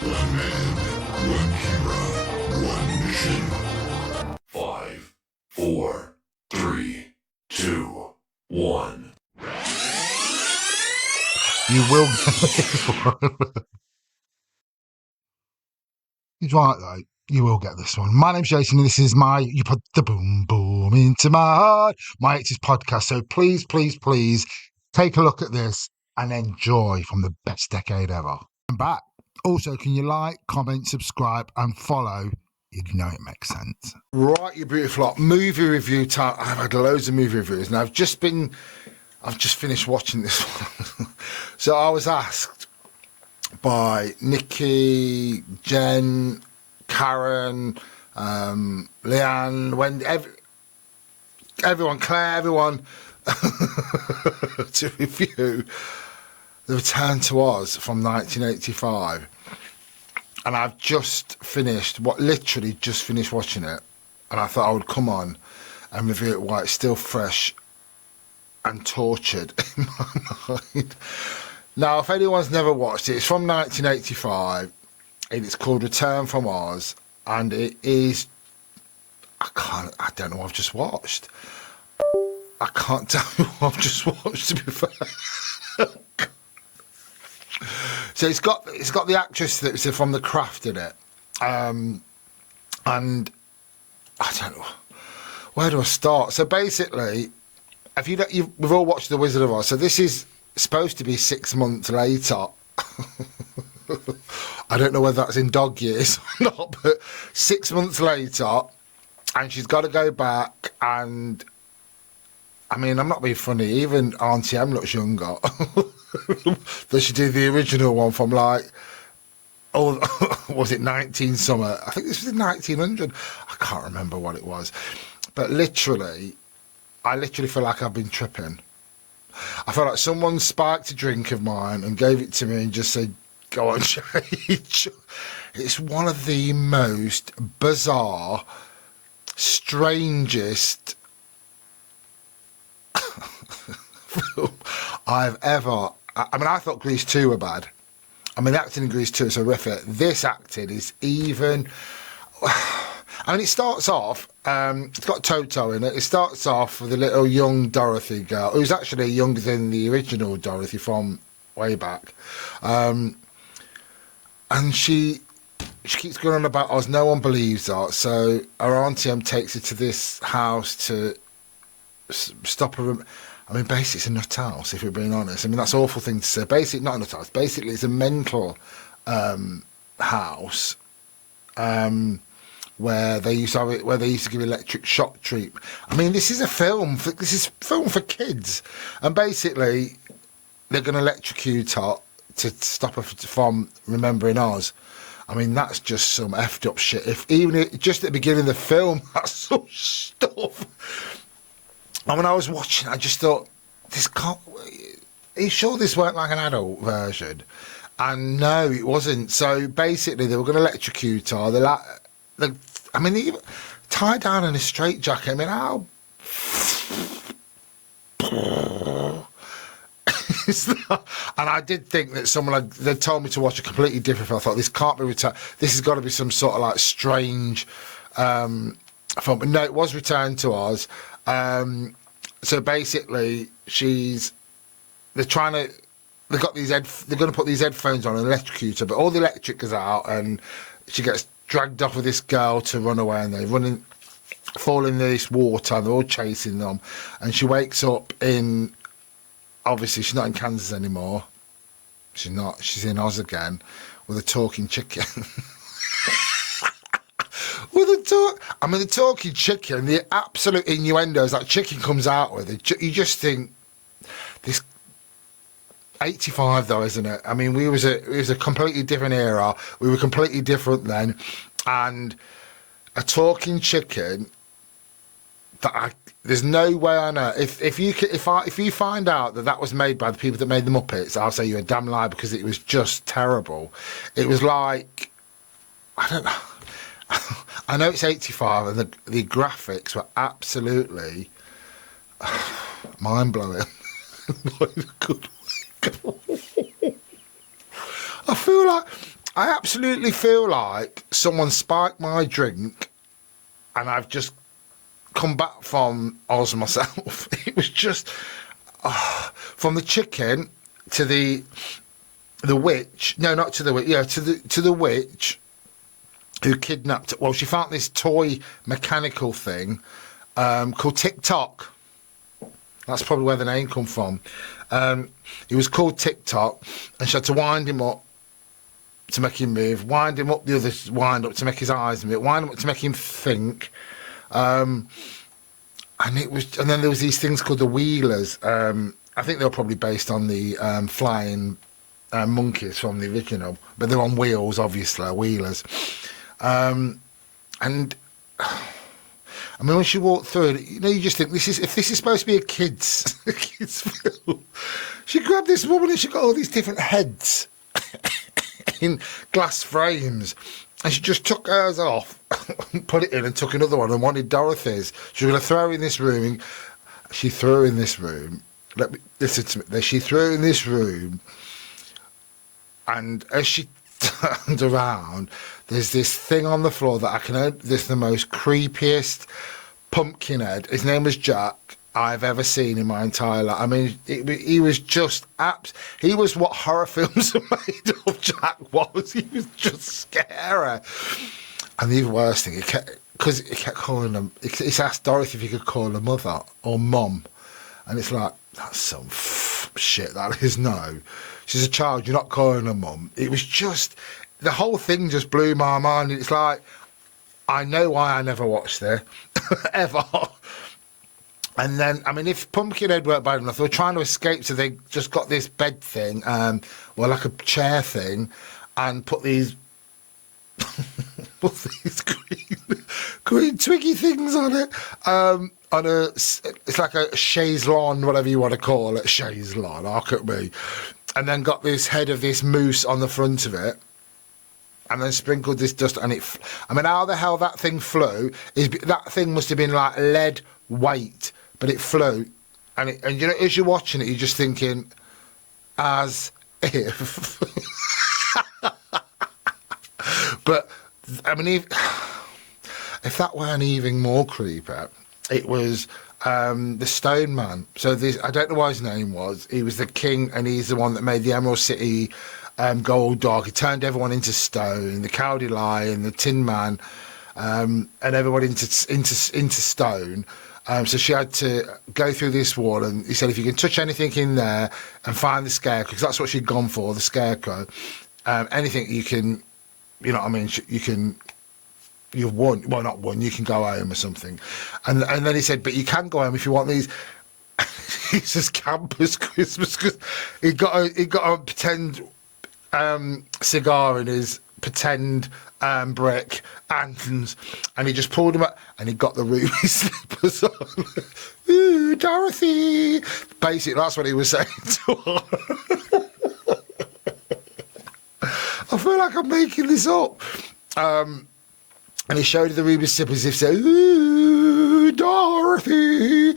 One man, one hero, one mission. 5, 4, 3, 2, 1. You will get this one. He's right, though. You will get this one. My name's Jason, and this is You Put the Boom Boom Into My Heart, my 80s podcast. So please, please, please take a look at this and enjoy from the best decade ever. I'm back. Also, can you like, comment, subscribe, and follow? You know it makes sense. Right, you beautiful lot. Movie review time. I've had loads of movie reviews, and I've just finished watching this one. So I was asked by Nikki, Jen, Karen, Leanne, Wendy, everyone, Claire, everyone, to review The Return to Oz from 1985. And I've literally just finished watching it. And I thought I would come on and review it while it's still fresh and tortured in my mind. Now, if anyone's never watched it, it's from 1985, and it's called Return from Oz, and it is, I don't know what I've just watched. I can't tell you what I've just watched, to be fair. So it's got the actress that's from The Craft in it, and I don't know, where do I start? So basically, we've all watched The Wizard of Oz, so this is supposed to be 6 months later. I don't know whether that's in dog years or not, but 6 months later, and she's got to go back, and I mean, I'm not being funny, even Auntie Em looks younger. That she did the original one from was it 19 something? I think this was in 1900. I can't remember what it was. But I literally feel like I've been tripping. I feel like someone spiked a drink of mine and gave it to me and just said, go on, change. It's one of the most bizarre, strangest film I've ever... I mean, I thought Grease 2 were bad. I mean, the acting in Grease 2 is horrific. This acting is even... I mean, it starts off, it's got Toto in it. It starts off with a little young Dorothy girl, who's actually younger than the original Dorothy from way back. And she keeps going on about Oz. No one believes her. So her Auntie Em takes her to this house to stop her. I mean, basically, it's a nut house, if you're being honest. I mean, that's an awful thing to say. Basically, not a nut house. Basically, it's a mental house. Where they used to give electric shock treatment. I mean, this is film for kids, and basically they're going to electrocute her to stop her from remembering Oz. I mean, that's just some effed up shit. Just at the beginning of the film, that's some stuff. And when I was watching, I just thought, are you sure this weren't like an adult version? And no, it wasn't. So basically, they were going to electrocute her. I mean, even tied down in a straitjacket. I mean, how is that? And I did think that they told me to watch a completely different film. I thought, this can't be Return. This has got to be some sort of like strange film. But no, it was Return to Oz. So basically, they're going to put these headphones on and electrocute her, but all the electric goes out, and she gets dragged off with this girl to run away, and they fall in this water, and they're all chasing them, and she wakes up obviously she's not in Kansas anymore, she's in Oz again, with a talking chicken. The talking chicken, the absolute innuendos that chicken comes out with, you just think, this 85 though, isn't it? I mean, it was a completely different era. We were completely different then, and a talking chicken. There's no way I know. If you find out that was made by the people that made the Muppets, I'll say you're a damn liar, because it was just terrible. It was like, I don't know. I know it's 85, and the graphics were absolutely mind blowing. Not in a good way. I feel like I absolutely feel like someone spiked my drink and I've just come back from Oz myself. It was just from the chicken to the witch. No, not to the witch. Yeah, to the witch who kidnapped. Well, she found this toy mechanical thing called Tik-Tok. That's probably where the name come from. He was called Tik-Tok, and she had to wind him up to make him move, wind him up the other wind up to make his eyes move, wind him up to make him think. And then there was these things called the wheelers. I think they were probably based on the flying monkeys from the original, but they're on wheels, obviously, wheelers. And I mean, when she walked through it, you just think if this is supposed to be a kids film. She grabbed this woman and she got all these different heads in glass frames, and she just took hers off, put it in, and took another one and wanted Dorothy's. She was going to throw her in this room. She threw her in this room. Listen to me. She threw her in this room, and as she turned around, there's this thing on the floor that this is the most creepiest Pumpkinhead. His name was Jack. I've ever seen in my entire life. I mean, he was just he was what horror films are made of. Jack was. He was just scary. And the even worst thing, because he kept calling him. He asked Dorothy if he could call her mother or mom, and it's like, that's some shit. That is. No, she's a child. You're not calling her mum. It was just, the whole thing just blew my mind. It's like, I know why I never watched it ever. And then, I mean, if Pumpkinhead weren't bad enough, they were trying to escape, so they just got this bed thing, like a chair thing, and put these green twiggy things on it. It's like a chaise lawn, whatever you want to call it, chaise lawn. Look at me. And then got this head of this moose on the front of it, and then sprinkled this dust, and I mean, how the hell that thing flew? That thing must have been like lead weight. But it flew, and you know, as you're watching it, you're just thinking, as if. But I mean, if that weren't even more creepy, it was the Stone Man. So I don't know what his name was. He was the king, and he's the one that made the Emerald City gold dog. He turned everyone into stone. The Cowardly Lion, the Tin Man, and everyone into stone. So she had to go through this wall, and he said, if you can touch anything in there and find the scarecrow, because that's what she'd gone for, the scarecrow, anything you can, you know what I mean, you've won. Well, not won, you can go home or something. And then he said, but you can go home if you want these. He says campus Christmas, because he got a pretend cigar in his pretend brick, and he just pulled him up, and he got the ruby slippers on. Ooh, Dorothy. Basically, that's what he was saying to her. I feel like I'm making this up. And he showed her the ruby slippers, as if saying, ooh, Dorothy.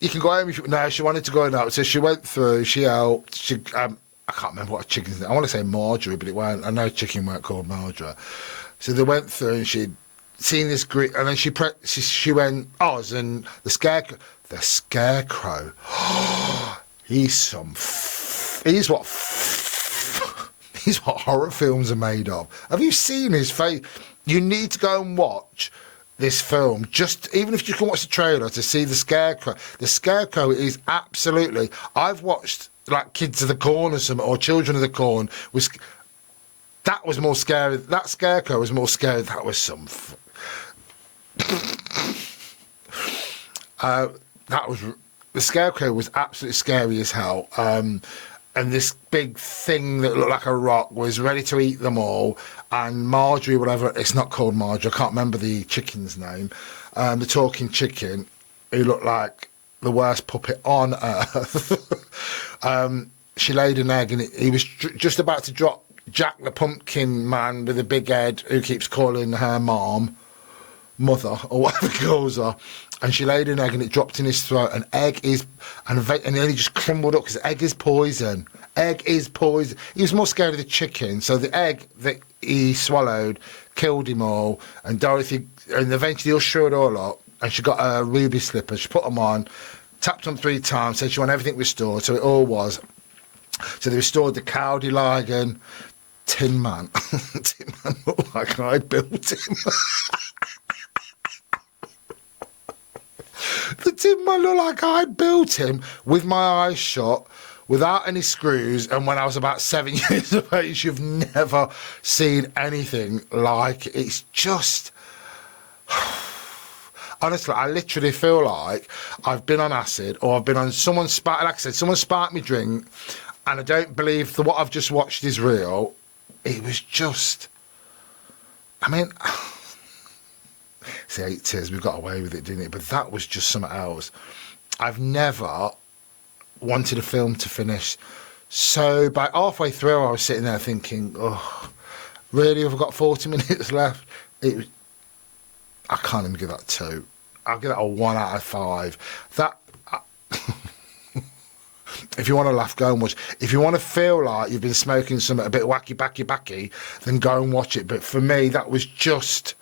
You can go home if you... No, she wanted to go home. So she went through, she helped, I can't remember what chicken's name. I want to say Marjorie, but it weren't. I know chicken weren't called Marjorie. So they went through, and she'd seen this green, and then she went, Oz, and the scarecrow. The scarecrow. He's what horror films are made of. Have you seen his face? You need to go and watch this film, just even if you can watch the trailer to see the scarecrow. The scarecrow is absolutely... I've watched like Kids of the Corn or something, or Children of the Corn. That was more scary. That scarecrow was more scary. That was some... The scarecrow was absolutely scary as hell. And this big thing that looked like a rock was ready to eat them all. And Marjorie, whatever, it's not called Marjorie, I can't remember the chicken's name, the talking chicken, who looked like the worst puppet on earth. She laid an egg, and he was just about to drop Jack the Pumpkin Man with a big head, who keeps calling her mother, or whatever he calls her. And she laid an egg, and it dropped in his throat. And then he just crumbled up, because egg is poison. Egg is poison. He was more scared of the chicken, so the egg that he swallowed killed him all. And Dorothy, and eventually he'll shrew it all up. And she got a ruby slipper. She put them on, tapped them 3 times, said she wanted everything restored. So it all was. So they restored the Cowdy Ligon. Tin Man. Tin Man looked like I built him. The Tin Man looked like I built him with my eyes shut, without any screws, and when I was about 7 years of age. You've never seen anything like it. It's just... Honestly, I literally feel like I've been on acid, or I've been on someone sparked, like I said, someone sparked me drink, and I don't believe that what I've just watched is real. It was just... I mean... It's the 80s, we got away with it, didn't it? But that was just something else. I've never wanted a film to finish. So by halfway through, I was sitting there thinking, oh, really, have I got 40 minutes left? I can't even give that 2. I'll give that a 1 out of 5. That... If you want to laugh, go and watch. If you want to feel like you've been smoking something a bit wacky, then go and watch it. But for me, that was just...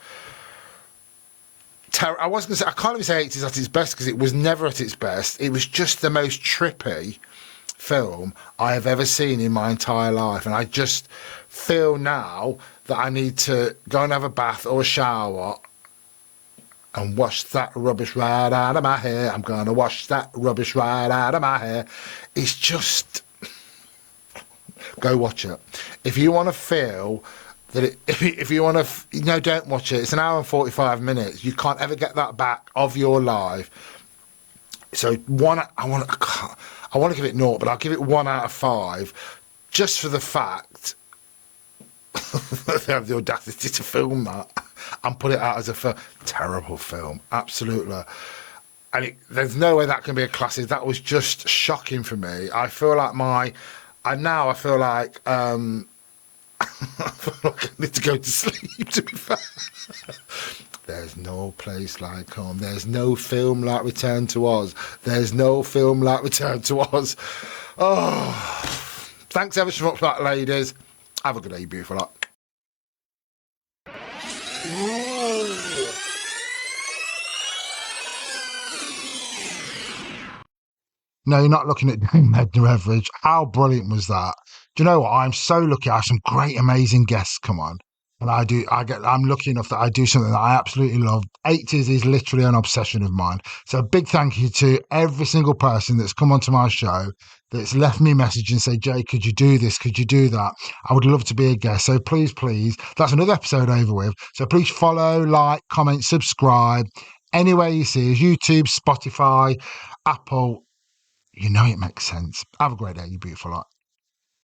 I was going to say, I can't even say 80s at its best, because it was never at its best. It was just the most trippy film I have ever seen in my entire life. And I just feel now that I need to go and have a bath or a shower and wash that rubbish right out of my hair. I'm going to wash that rubbish right out of my hair. It's just... Go watch it. If you want to feel... that if you want to, don't watch it. It's an hour and 45 minutes. You can't ever get that back of your life. So I want to give it 0, but I'll give it 1 out of 5, just for the fact they have the audacity to film that and put it out as a terrible film. Absolutely. And there's no way that can be a classic. That was just shocking for me. I feel like I feel like I need to go to sleep, to be fair. There's no place like home. There's no film like Return to Oz. There's no film like Return to Oz. Oh, thanks ever so much for that, ladies. Have a good day, beautiful lot. No, you're not looking at Ned Beveridge. How brilliant was that? Do you know what? I'm so lucky. I have some great, amazing guests come on. And I'm lucky enough that I do something that I absolutely love. 80s is literally an obsession of mine. So a big thank you to every single person that's come onto my show, that's left me a message and say, Jay, could you do this? Could you do that? I would love to be a guest. So please, that's another episode over with. So please follow, like, comment, subscribe. Anywhere you see us, YouTube, Spotify, Apple, it makes sense. Have a great day, you beautiful lot.